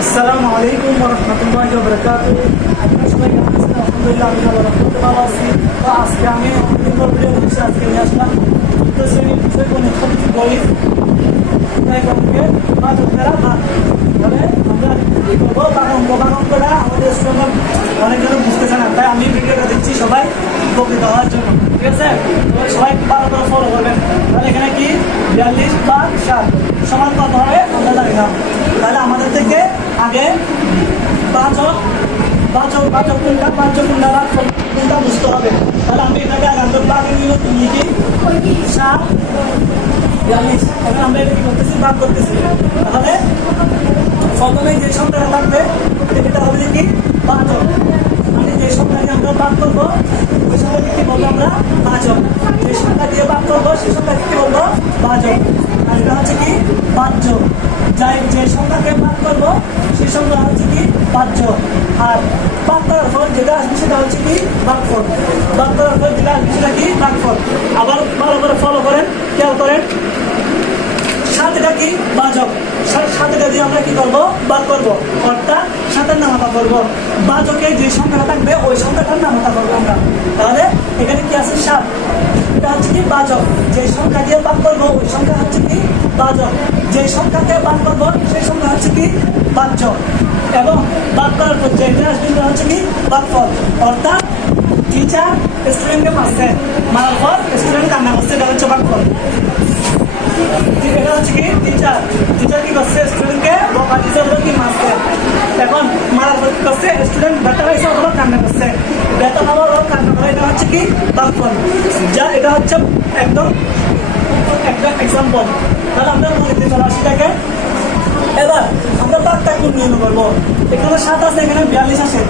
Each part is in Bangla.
আসসালামু আলাইকুম ওয়া রাহমাতুল্লাহি ওয়া বারাকাতুহু। আপনারা সবাই কেমন আছেন? আলহামদুলিল্লাহ আমি ভালো আছি। তো আজকে আমি ভিডিও দিচ্ছি। আজকে নিয়ে আসলাম তৃতীয় শ্রেণীর বিষয় গণিত বই গণিতের মাধ্যমেরা ভাগ। তাহলে আমরা কি করবো? অঙ্কটা আমাদের স্টুডেন্ট অনেকজন বুঝতেছে না, তাই আমি ভিডিওটা দিচ্ছি সবাই উপকৃত হওয়ার জন্য। ঠিক আছে, সবাই ভালো করে ফলো করবেন। তাহলে এখানে কি 42 ভাগ 7 সমান কত হবে আমরা জানি না। তাহলে আমাদের থেকে আগে বাচক কোনটা বুঝতে হবে। তাহলে আমি এটাকে আগে বাঘে নিল তুমি কি 7 42। এখন আমরা এটা কি করতেছি? ভাগ করতেছি। তাহলে প্রথমে যে সংখ্যাটা থাকবে এটা হবে কি বাচক। মানে যে সংখ্যাকে আমরা ভাগ করবো ওই সংখ্যাকে কি বলবো আমরা? বাচক। যে সংখ্যা দিয়ে ভাগ করবো সেই সংখ্যাকে কি বলবো? বাচক। আর এটা হচ্ছে কি বাহ্য। যে সংখ্যাকে ভাগ করবো সেই সংখ্যা হচ্ছে কি বাহ্য। আর ভাগ করার ফল যেটা আসবে সেটা হচ্ছে কি ভাগফল। ভাগ করার ফল যেটা আসবে সেটা কি ভাগফল। আবার ভালো করে ফলো করেন, খেয়াল করেন। 7 এটা কি বাচক। 7 এটা দিয়ে আমরা কি করবো? ভাগ করবো, অর্থাৎ 7-এর নামাতা করবো। বাচকে যে সংখ্যাটা থাকবে ওই সংখ্যাটার নামাতা করবো আমরা। তাহলে এখানে কি আছে? 7। এটা হচ্ছে কি বাচক। যে সংখ্যা দিয়ে ভাগ করবো ওই সংখ্যা হচ্ছে কি বাচক। যে সংখ্যাকে ভাগ করবো সেই সংখ্যা হচ্ছে কি বাহ্য। এবং ভাগ করার পর যেটা আসবে হচ্ছে কি ভাগফল। অর্থাৎ টিচার স্টুডেন্টকে মারছে, মারার পর স্টুডেন্ট কান্না করছে, এটা হচ্ছে ভাগফল। এটা হচ্ছে কি টিচার কি করছে? স্টুডেন্টকে বকা দিচ্ছে, কি মারছে। এখন মারার পর কি করছে? স্টুডেন্ট ব্যথা পাইছে অথবা কান্না করছে। ব্যথা পাওয়ার ওর কান্না করা, এটা হচ্ছে কি ভাগফল। যা এটা হচ্ছে একদম একটা এক্সাম্পল। তাহলে আমরা মনে দিতে চলে আসি তাকে। এবার আমরা ভাগটা কোন নিয়ম করবো? এখানে 7 আছে, এখানে 42 আছে।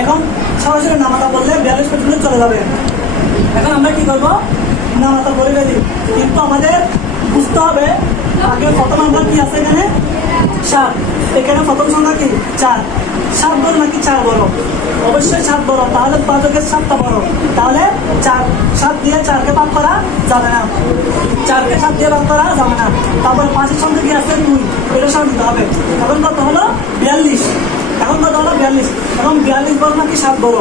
এখন সরাসরি নামাতা বললে 42 পর্যন্ত চলে যাবে। এখন আমরা কি করবো? নামাতা বলে দিই, কিন্তু আমাদের বুঝতে হবে আগে প্রথম আমরা কি আছে এখানে 7। এখানে প্রথম সংখ্যা কি 4। 7 বড় নাকি 4 বড়? অবশ্যই 7 বড়। তাহলে বাচকের 7টা বড়। তাহলে 7 দিয়ে 4কে ভাগ করা যাবে না। 4কে 7 দিয়ে ভাগ করা যাবে না। তারপরে 5-এর সঙ্গে কি আছে 2, এটা সব দিতে হবে। এখন কত হলো? 42। এখন কত হলো? 42। এখন 42 বড় নাকি 7 বড়?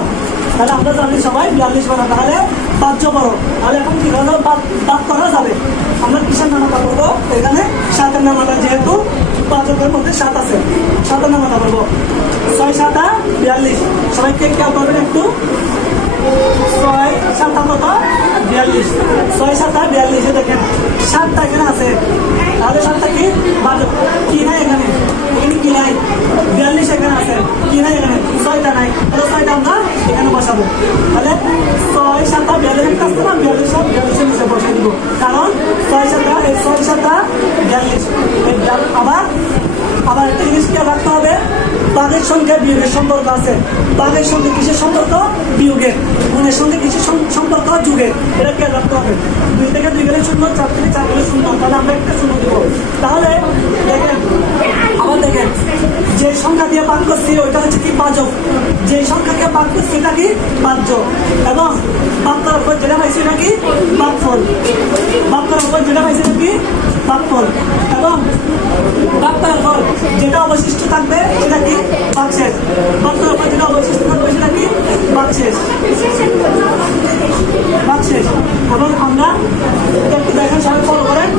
তাহলে আমরা জানি সবাই 42 বড়। তাহলে বাহ্য বড়। তাহলে এখন কি হলো? ভাগ করা যাবে। আমরা কিসের নামাতা করবো? এখানে 7-এর নামাতা, যেহেতু বাচকের মধ্যে 7 আছে, 7-এর নামাতা করবো। 6-7 42। সবাইকে খেয়াল করবেন একটু। 6-7 কত? 42। 6-7 42। দেখেন 7টা এখানে আছে। তাহলে 7টা কি বাচক? কি নাই এখানে? এখানে কি নাই? 42 এখানে আছে। কি নাই এখানে? 6টা নাই। তাহলে 6টা আমরা এখানে বসাবো। তাহলে 6-7 42 আসতে না, 42 নিচে বসে দিব। কারণ 6-7 42। আবার একটা জিনিস খেয়াল রাখতে হবে, ভাগের সঙ্গে বিয়োগের সম্পর্ক আছে। ভাগের সঙ্গে কিসের সম্পর্ক? বিয়োগের। গুণের সঙ্গে কিসের সম্পর্ক? যুগের। এটা খেয়াল রাখতে হবে। 2 থেকে 2 গেলে 0, 4 থেকে 4 গেলে 0। তাহলে আমরা একটা 0 দিব। তাহলে দেখেন, আবার দেখেন, যে সংখ্যা দিয়ে ভাগ করছি ওইটা হচ্ছে কি বাচক। যে সংখ্যাকে ভাগ করছি এটা কি বাহ্য। এবং ভাগ করার পর যেটা পাইছি এটা কি ভাগফল। ভাগ করার পর যেটা পাইছি এটা কি ভাগফল। এবং ভাগ করার পর যেটা অবশিষ্ট থাকবে সেটা কি ভাগশেষ। ভাগ করার পর যেটা অবশিষ্ট থাকবে সেটা কি ভাগশেষ। এবং আমরা একটু দেখেন, সবাই ফলো করেন।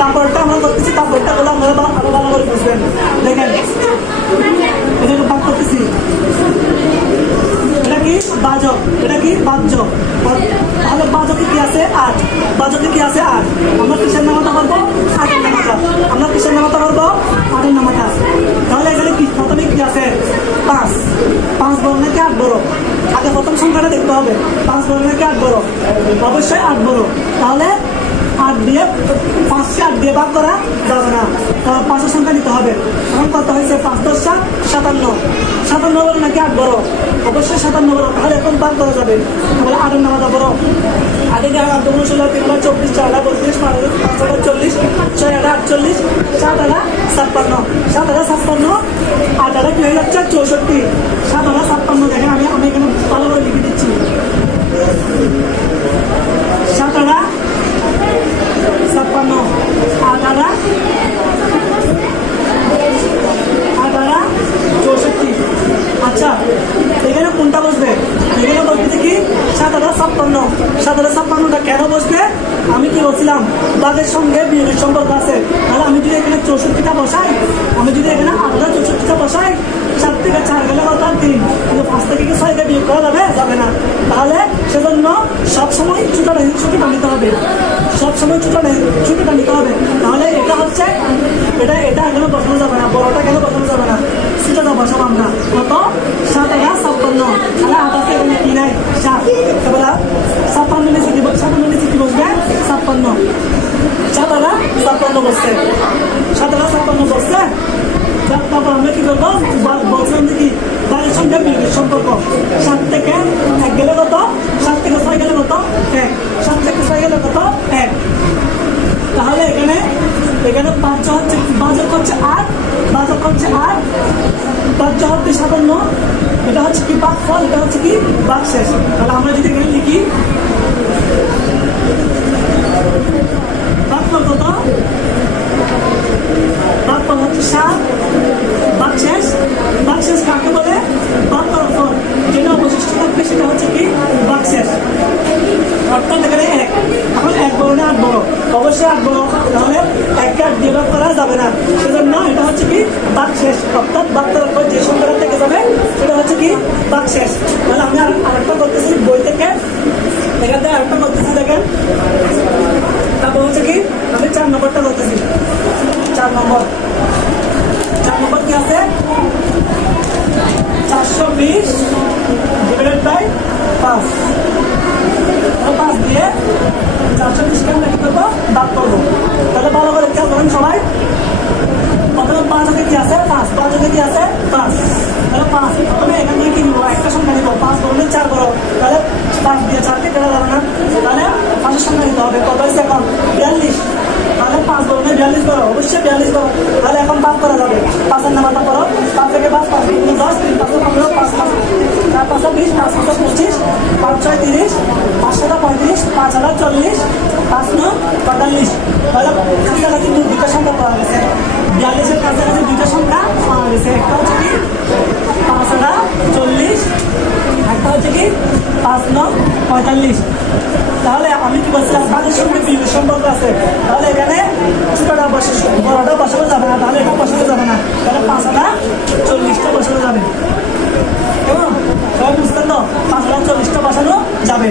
তারপরটা আমরা করতেছি, তারপরটা বলে আমরা আরো ভালো করে বুঝবেন। দেখেন এটাকে ভাগ করতেছি, এটা কি বাচক, এটা কি বাহ্য। তাহলে বাচকে কি আছে? 8। বাচকে কি আছে? 8। আমরা কিসের নামাতা করবো? 8-এর নামাতা। আমরা কিসের নামাতা করবো? 8-এর নামাতা। তাহলে এখানে কি প্রথমে কি আছে? 5। 5 বড় নাকি 8 বড়? আগে প্রথম সংখ্যাটা দেখতে হবে। 5 বড় নাকি 8 বড়? অবশ্যই 8 বড়। তাহলে 8 দিয়ে 5কে 8 দিয়ে ভাগ করা যাবে না। 5-এর সংখ্যা নিতে হবে। এখন কত হয়েছে? 5-10 57। 57 বড় নাকি 8 বড়? অবশ্যই 57 বড়। তাহলে এখন ভাগ করা যাবে। তাহলে 8-এর নামাতা বড়। আগে 8 × 16 3 × 24 4 × 32 5 × 40 6 × 48 7 × 56 7 × 56 8 × কি হয়ে যাচ্ছে? 64। 7 × 56। দেখেন আমি এখানে ভালো করে লিখে দিচ্ছি। 7 × 56 8 × ভাগের সঙ্গে বিয়োগের সম্পর্ক আছে, তাহলে আমি যদি এখানে 64টা বসাই, আমি যদি এখানে 64টা বসাই, 7 থেকে 4 গেলে কত 3, কিন্তু 5 থেকে কি 6 বিয়োগ করা যাবে না। তাহলে সেজন্য সবসময় ছোটটা নিতে হবে, সবসময় ছোটটা নিতে হবে। তাহলে এটা হচ্ছে এটা এখানে বসানো যাবে না, বড়টা এখানে বসানো যাবে না, ছোটটা বসাবো আমরা। কত 7 টাকা 56, তাহলে 28 এখানে কি নাই 7, তাহলে 56 নিচে কি বসবে 56, 7 টাকা 56 বসছে, 7 টাকা 56 বসছে। তারপর আমরা কি করবো, বলছিলাম যে কি বাড়ির সঙ্গে বিয়োগের সম্পর্ক। 7 থেকে 1 গেলে কত, 7 থেকে 6 গেলে কত 1, 7 থেকে 6 গেলে কত 1। তাহলে এখানে 5 হচ্ছে 8, 5 হচ্ছে 8, 5 হচ্ছে 57, এটা হচ্ছে কি ভাগফল, এটা হচ্ছে কি ভাগশেষ। তাহলে আমরা যদি এখানে লিখি ভাগফল কত, ভাগফল হচ্ছে 7, ভাগশেষ কাকে বলে, ভাগ করার পর যেটা অবশিষ্ট থাকবে সেটা হচ্ছে কি ভাগশেষ। অর্থাৎ এখানে 1, এখন 1 বড় না 8 বড়, অবশ্যই 8 বড়, তাহলে 1কে 8 দিয়ে ভাগ করা যাবে না, সেজন্য এটা হচ্ছে কি ভাগশেষ। অর্থাৎ ভাগ করার পর যে সংখ্যাটা থেকে যাবে সেটা হচ্ছে কি ভাগশেষ। তাহলে আমি আরেকটা করতেছি বই থেকে, এখান থেকে আরেকটা করতেছি দেখেন। তারপর হচ্ছে কি আমি 4 নম্বরটা করতেছি, 4 নম্বর কি আছে, 420 ডিভাইডেড বাই 5, 5 দিয়ে 420 কে আমরা কি করবো, ভাগ করবো। তাহলে ভালো করে খেয়াল করেন সবাই, প্রথমে 5 আগে কি আছে 5, 5 আগে কি আছে 5, তাহলে 5 প্রথমে এখান থেকে কি নিব, একটা সংখ্যা নিব, 5 বললে 4 বড়, তাহলে 5 দিয়ে 4 কে কেটে যাবে না, তাহলে 5 এর সংখ্যা নিতে হবে। কত হয়েছে এখন 42, তাহলে 5 বললে 42 বড়, অবশ্যই 42 বড়। তাহলে এখন ভাগ করা যাবে, 5 এর নাম্বারটা করো, 5 থেকে 5, 5 গুণ 10, 3 5 15, 5 5 4 5 20, 5 5 25, 5 6 30, 5 7 35, 5 8 40, 5 9 45। তাহলে কাছাকাছি দুইটা সংখ্যা পাওয়া গেছে, 42 এর কাছাকাছি দুইটা সংখ্যা পাওয়া গেছে। একটা হচ্ছে কি 5 8 40, একটা হচ্ছে কি 5 9 45। তাহলে আমি কি বলছিলাম, ভাগের সঙ্গে বিয়োগের সম্পর্ক আছে, তাহলে এখানে ছোটটা বড়টা বসানো যাবে না, তাহলে এটা বসানো যাবে না, তাহলে 5 8 40টা বসানো যাবে। কেমন সবাই বুঝতেন তো, 5 8 40টা বসানো যাবে।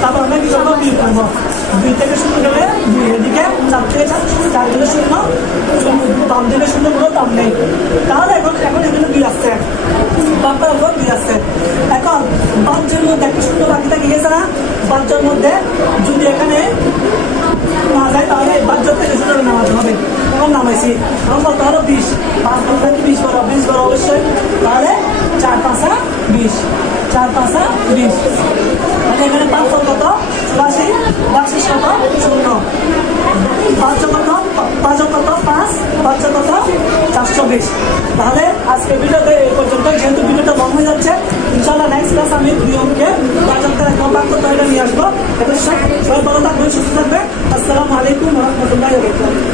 তারপর আমরা কি করবো, বিয়োগ করবো, 2 থেকে 0 গেলে 2, এদিকে 4 থেকে 4 গেলে 0, বাম দিকে 0 কোনো দাম নেই। তাহলে এখন এখানে 2 আসছে, বামটার উপর 2 আসছে। এখন বাচ্চার মধ্যে একটা 0 বাকি থেকে গেছে না, বাচ্চার মধ্যে যদি এখানে না যায় তাহলে বাচ্চার থেকে 0 নামাতে হবে। এখন নামাইছি, এখন বলতে হলো 20, 5 বলতে 20 বড়, 20 বড় অবশ্যই, তাহলে 4 5 20, 4 5 20। তাহলে এখানে 5 কত 84, বাক্সের কত 0, 5 কত 5 কত 5, 5 কত 420। তাহলে আজকে ভিডিওতে এই পর্যন্ত, যেহেতু ভিডিওটা লং হয়ে যাচ্ছে, ইনশাআল্লাহ নেক্সট ক্লাস আমি 2 অঙ্কে বাজারটা একদম বাক্য নিয়ে আসবো। সবাই ভালো থাকবেন, সুস্থ থাকবেন। আসসালামু আলাইকুম ওয়া রাহমাতুল্লাহি ওয়া বারাকাতুহু।